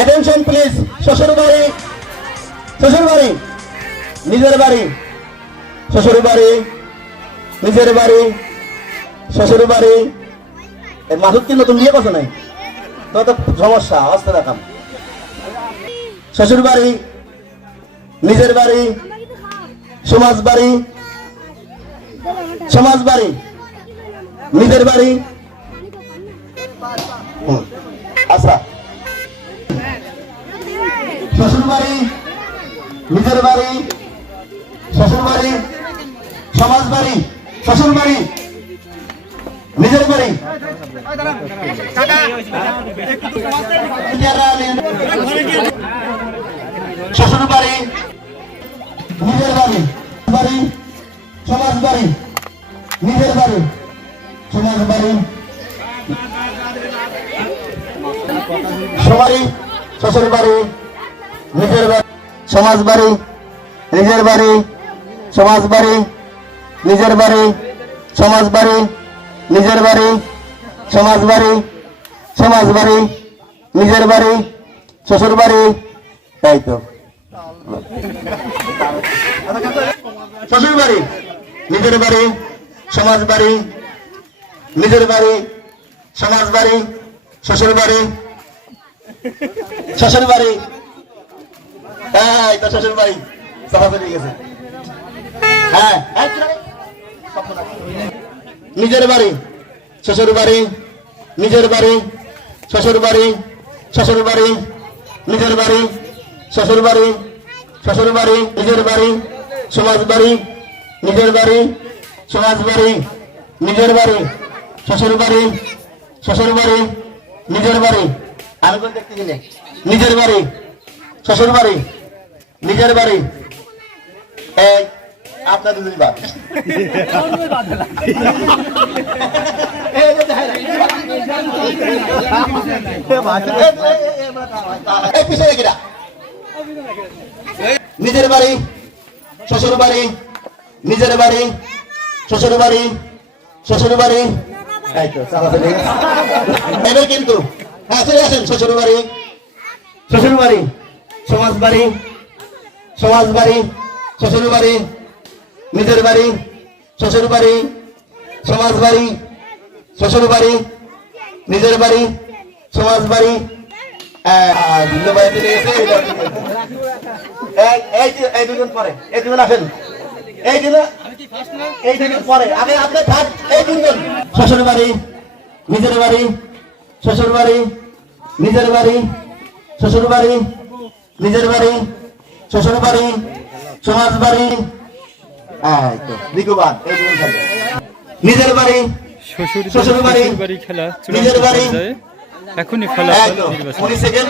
Attention please শ্বশুর বাড়ি শ্বশুর বাড়ি নিজের বাড়ি শ্বশুর বাড়ি নিজের বাড়ি শ্বশুর বাড়ি মাসুদ কি নতুন বিয়ে করছে নাই তো তো সমস্যা, অবস্থা দেখাম। শ্বশুর বাড়ি নিজের বাড়ি সমাজ বাড়ি সমাজ বাড়ি নিজের বাড়ি আচ্ছা শ্বশুর বাড়ি নিজের বাড়ি শ্বশুর বাড়ি সমাজ বাড়ি শ্বশুর বাড়ি নিজের বাড়ি শ্বশুর বাড়ি নিজের বাড়ি সমাজ বাড়ি নিজের বাড়ি সমাজ বাড়ি সবারই শ্বশুর সমাজ বাড়ি, নিজের বাড়ি, সমাজ বাড়ি, নিজের বাড়ি, সমাজ বাড়ি, নিজের বাড়ি, সমাজ বাড়ি সমাজ বাড়ি, নিজের বাড়ি, শ্বশুর বাড়ি, তাই তো। শ্বশুর বাড়ি, নিজের বাড়ি, সমাজ বাড়ি, নিজের বাড়ি, সমাজ বাড়ি, শ্বশুর বাড়ি শ্বশুর বাড়ি এই তো শ্বশুর বাড়ি। সভা চলে গেছে। হ্যাঁ। নিজের বাড়ি, শ্বশুর বাড়ি, নিজের বাড়ি, শ্বশুর বাড়ি শ্বশুর বাড়ি, নিজের বাড়ি, শ্বশুর বাড়ি শ্বশুর বাড়ি, নিজের বাড়ি, সমাজ বাড়ি, নিজের বাড়ি, সমাজ বাড়ি, নিজের বাড়ি, শ্বশুর বাড়ি শ্বশুর বাড়ি, নিজের বাড়ি। আমি দেখতে নিজের বাড়ি, শ্বশুর বাড়ি নিজের বাড়ি এই আপনার দুজন বাদ নিজের বাড়ি শ্বশুর বাড়ি নিজের বাড়ি শ্বশুর বাড়ি শ্বশুর বাড়ি। এবার কিন্তু হ্যাঁ চলে আসেন শ্বশুর বাড়ি শ্বশুর বাড়ি সমাজ বাড়ি সমাজ বাড়ি শ্বশুর বাড়ি নিজের বাড়ি শ্বশুর বাড়ি সমাজ বাড়ি শ্বশুর বাড়ি নিজের বাড়ি সমাজ বাড়ি। এই- দুজন এই দুজন এই দুজন এই দুজন পরে আগে আপনি থাক এই দুজন। শ্বশুর বাড়ি নিজের বাড়ি শ্বশুর বাড়ি নিজের বাড়ি শ্বশুর বাড়ি নিজের বাড়ি শ্বশুর বাড়ি সমাজ বাড়ি থাকবে। নিজের বাড়ি শ্বশুর শ্বশুর বাড়ি, বাড়ি খেলা নিজের বাড়ি, এখনই উনিশ সেকেন্ড